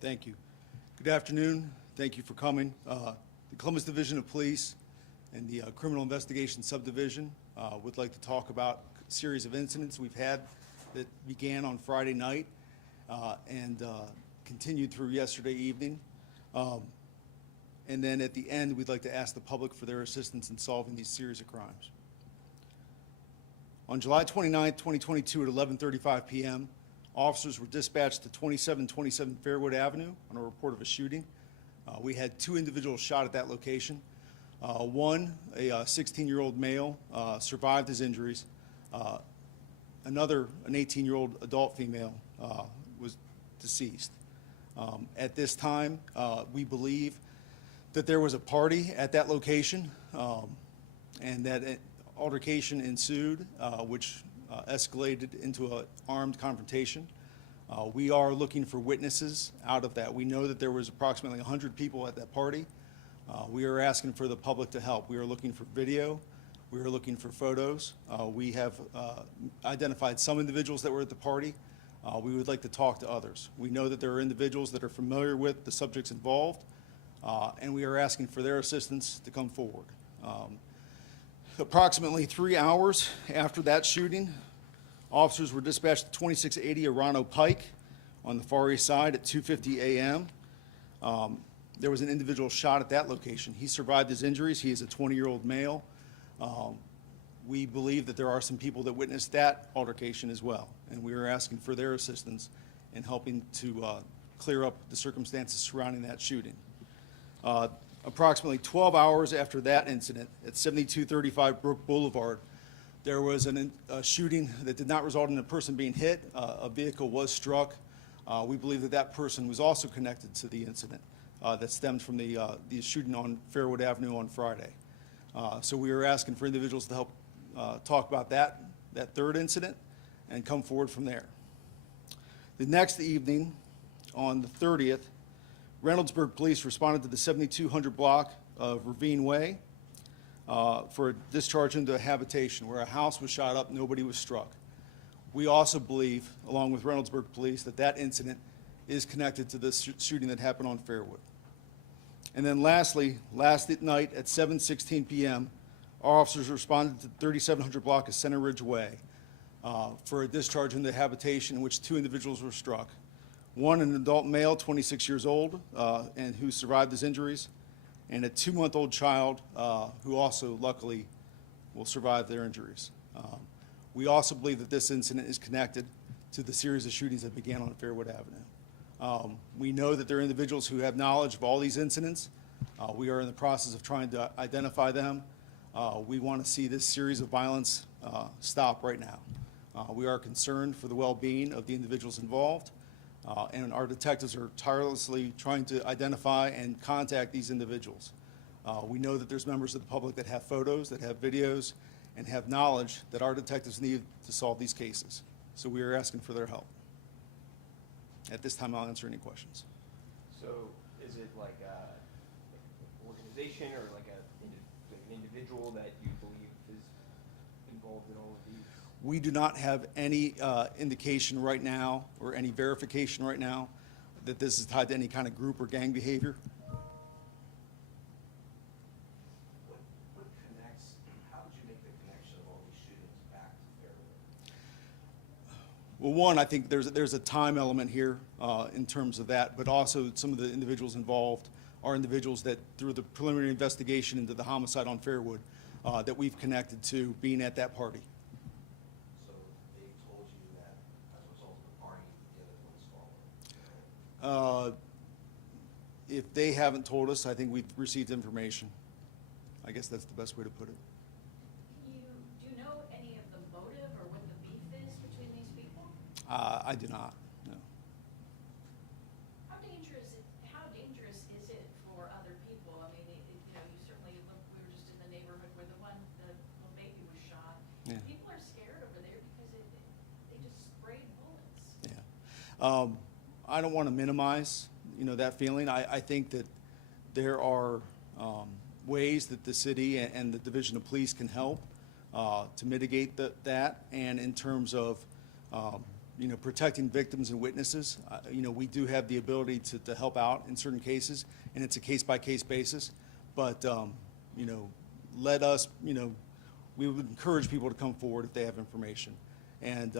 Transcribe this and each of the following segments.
Thank you. Good afternoon. Thank you for coming. The Columbus Division of Police and the Criminal Investigation Subdivision would like to talk about a series of incidents we've had that began on Friday night and continued through yesterday evening. And then at the end, we'd like to ask the public for their assistance in solving these series of crimes. On July 29, 2022 at 11:35 p.m., officers were dispatched to 2727 Fairwood Avenue on a report of a shooting. We had two individuals shot at that location. One, a 16-year-old male, survived his injuries. Another, an 18-year-old adult female, was deceased. At this time, we believe that there was a party at that location and that an altercation ensued, which escalated into an armed confrontation. We are looking for witnesses out of that. We know that there was approximately 100 people at that party. We are asking for the public to help. We are looking for video. We are looking for photos. We have identified some individuals that were at the party. We would like to talk to others. We know that there are individuals that are familiar with the subjects involved, and we are asking for their assistance to come forward. Approximately 3 hours after that shooting, officers were dispatched to 2680 Arano Pike on the Far East Side at 2:50 a.m. There was an individual shot at that location. He survived his injuries. He is a 20-year-old male. We believe that there are some people that witnessed that altercation as well, and we are asking for their assistance in helping to clear up the circumstances surrounding that shooting. Approximately 12 hours after that incident at 7235 Brook Boulevard, there was a shooting that did not result in a person being hit. A vehicle was struck. We believe that that person was also connected to the incident that stemmed from the shooting on Fairwood Avenue on Friday. So we are asking for individuals to help talk about that third incident and come forward from there. The next evening, on the 30th, Reynoldsburg Police responded to the 7200 block of Ravine Way for a discharge into a habitation where a house was shot up, nobody was struck. We also believe, along with Reynoldsburg Police, that that incident is connected to the shooting that happened on Fairwood. And then lastly, last night at 7:16 p.m., our officers responded to the 3700 block of Center Ridge Way for a discharge into habitation in which two individuals were struck. One, an adult male, 26 years old, and who survived his injuries, and a 2-month-old child who also luckily will survive their injuries. We also believe that this incident is connected to the series of shootings that began on Fairwood Avenue. We know that there are individuals who have knowledge of all these incidents. We are in the process of trying to identify them. We want to see this series of violence stop right now. We are concerned for the well-being of the individuals involved. And our detectives are tirelessly trying to identify and contact these individuals. We know that there's members of the public that have photos, that have videos, and have knowledge that our detectives need to solve these cases. So we are asking for their help. At this time, I'll answer any questions. So is it like an organization or like an individual that you believe is involved in all of these? We do not have any indication right now or any verification right now that this is tied to any kind of group or gang behavior. What connects, how did you make the connection of all these shootings back to Fairwood? Well, one, I think there's a time element here in terms of that, but also some of the individuals involved are individuals that, through the preliminary investigation into the homicide on Fairwood, that we've connected to being at that party. If they haven't told us, I think we've received information. I guess that's the best way to put it. Do you know any of the motive or what the beef is between these people? I do not, no. How dangerous is it for other people? I mean, you certainly look, we were just in the neighborhood where the little baby was shot. Yeah. People are scared over there because they just sprayed bullets. Yeah. I don't want to minimize, that feeling. I think that there are ways that the city and the Division of Police can help to mitigate that. And in terms of protecting victims and witnesses. We do have the ability to help out in certain cases, and it's a case-by-case basis. But, let us, we would encourage people to come forward if they have information. And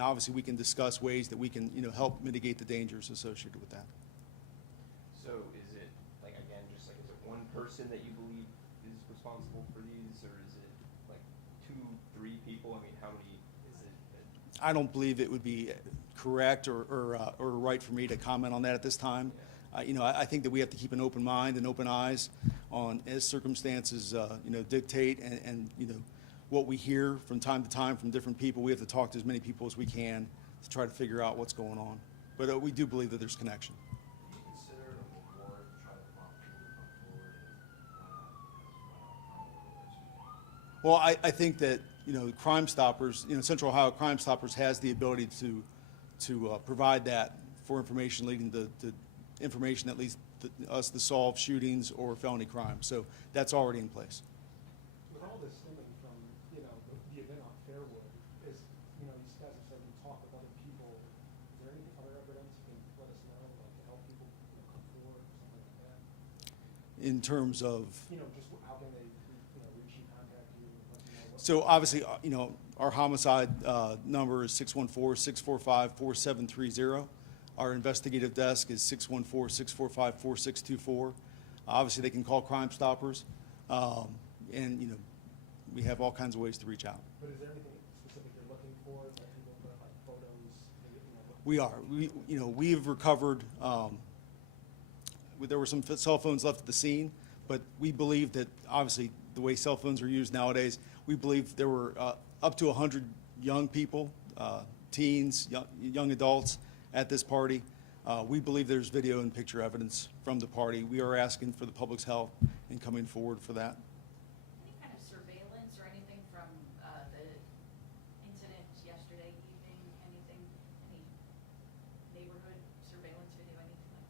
obviously, we can discuss ways that we can, help mitigate the dangers associated with that. So is it, like, again, just like, is it one person that you believe is responsible for these, or is it like 2, 3 people? I mean, how many is it? I don't believe it would be correct or right for me to comment on that at this time. I think that we have to keep an open mind and open eyes on as circumstances, dictate, and what we hear from time to time from different people. We have to talk to as many people as we can to try to figure out what's going on. But we do believe that there's connection. Do you consider it a reward to try to prompt people to come forward and Well, I think that, Crime Stoppers, Central Ohio Crime Stoppers has the ability to provide that for information leading to information that leads us to solve shootings or felony crimes. So that's already in place. With all this stemming from, the event on Fairwood, is, you guys have said you talk with other people. Is there any other evidence you can let us know, like to help people come forward or something like that? In terms of, Just how can they, reach you, contact you, let you know what? so obviously, our homicide number is 614-645-4730. Our investigative desk is 614-645-4624. Obviously, they can call Crime Stoppers, and we have all kinds of ways to reach out. But is there anything specific you're looking for, that people put like photos? We are. We've recovered. There were some cell phones left at the scene, but we believe that obviously the way cell phones are used nowadays, we believe there were up to 100 young people, teens, young adults at this party. We believe there's video and picture evidence from the party. We are asking for the public's help in coming forward for that. Any kind of surveillance or anything from the incident yesterday evening, any neighborhood surveillance video, anything like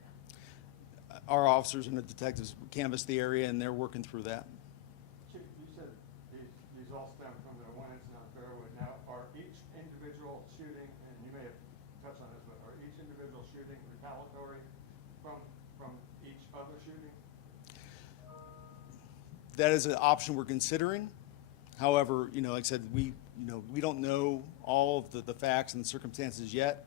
that? Our officers and the detectives canvassed the area, and they're working through that. Chief, you said these all stem from the one incident on Fairwood. Now, are each individual shooting, and you may have touched on this, but are each individual shooting retaliatory from each other shooting? That is an option we're considering. However, like I said, we don't know all of the facts and the circumstances yet.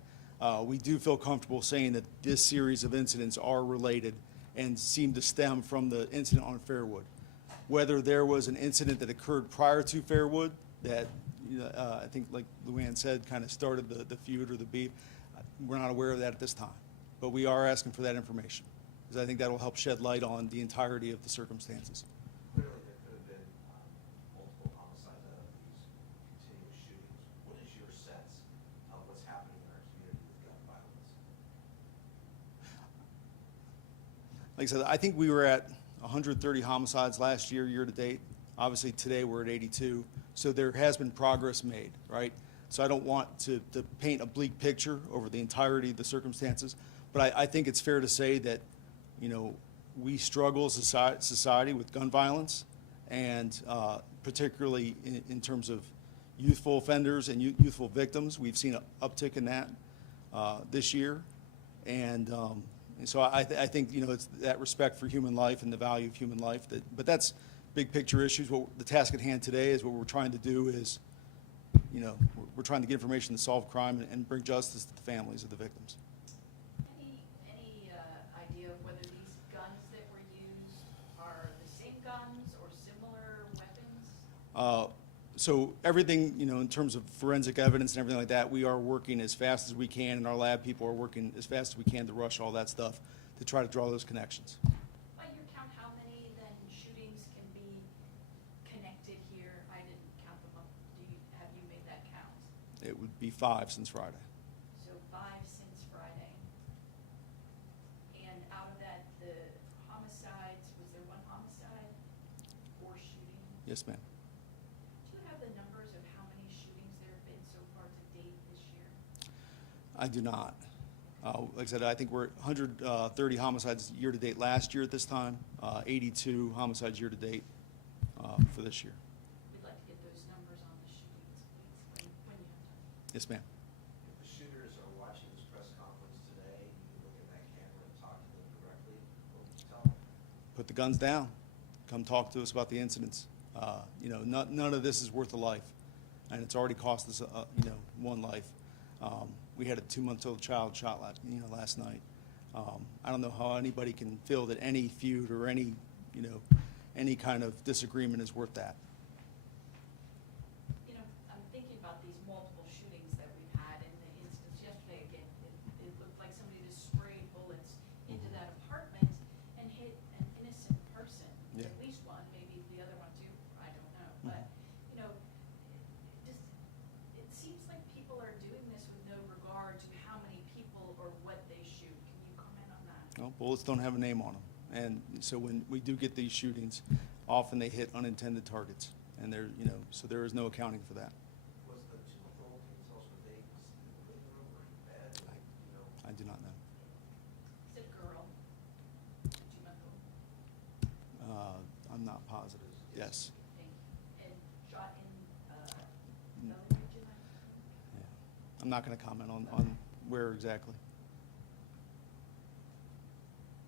We do feel comfortable saying that this series of incidents are related and seem to stem from the incident on Fairwood. Whether there was an incident that occurred prior to Fairwood that, I think, like Luann said, kind of started the feud or the beef, we're not aware of that at this time. But we are asking for that information, because I think that will help shed light on the entirety of the circumstances. clearly there could have been multiple homicides out of these continuous shootings. What is your sense of what's happening in our community with gun violence? Like I said, I think we were at 130 homicides last year, year to date. Obviously, today we're at 82. So there has been progress made, right? So I don't want to paint a bleak picture over the entirety of the circumstances, but I think it's fair to say that, we struggle as a society with gun violence, and particularly in terms of youthful offenders and youthful victims. We've seen an uptick in that this year. And so I think, it's that respect for human life and the value of human life. But that's big picture issues. What the task at hand today is what we're trying to do is, we're trying to get information to solve crime and bring justice to the families of the victims. Any idea of whether these guns that were used are the same guns or similar weapons? So everything, in terms of forensic evidence and everything like that, we are working as fast as we can, and our lab people are working as fast as we can to rush all that stuff to try to draw those connections. By your count, how many then shootings can be connected here? I didn't count them up. Have you made that count? It would be 5 since Friday. So 5 since Friday. And out of that, the homicides, was there 1 homicide or shooting? Yes, ma'am. Do you have the numbers of how many shootings there have been so far to date this year? I do not. Like I said, I think we're at 130 homicides year to date last year at this time, 82 homicides year to date for this year. We'd like to get those numbers on the shootings, please, when you have time. Yes, ma'am. put the guns down. Come talk to us about the incidents. You know, none of this is worth a life, and it's already cost us, you know, one life. We had a 2-month-old child shot last night. I don't know how anybody can feel that any feud or any, you know, any kind of disagreement is worth that. You know, I'm thinking about these multiple shootings that we've had, and the instance yesterday, again, it looked like somebody just sprayed bullets into that apartment and hit an innocent person. Yeah. At least one, maybe the other one too, I don't know. But, you know, it seems like people are doing this with no regard to how many people or what they shoot. Can you comment on that? Well, bullets don't have a name on them, and so when we do get these shootings, often they hit unintended targets, and there, you know, so there is no accounting for that. Was the 2-month-old, can you tell us, were they sleeping in the room or in bed, or, you know? I do not know. Is it a girl? 2-month-old? I'm not positive. Yes. Thank you. And shot in, belly region, I assume? Yeah. I'm not going to comment on where exactly.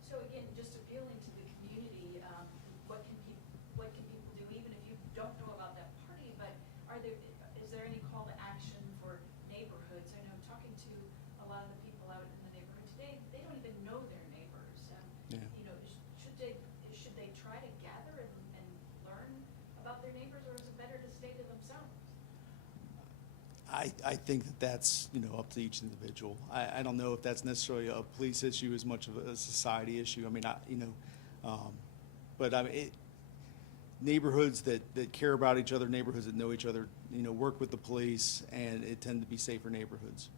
So again, just appealing to the community, what can people do, even if you don't know about that party, but is there any call to action for neighborhoods? I know talking to a lot of the people out in the neighborhood today, they don't even know their neighbors. Yeah. You know, should they try to gather and learn about their neighbors, or is it better to stay to themselves? I think that that's, you know, up to each individual. I don't know if that's necessarily a police issue as much of a society issue. I mean, you know, but I mean, neighborhoods that care about each other, neighborhoods that know each other, you know, work with the police, and it tend to be safer neighborhoods.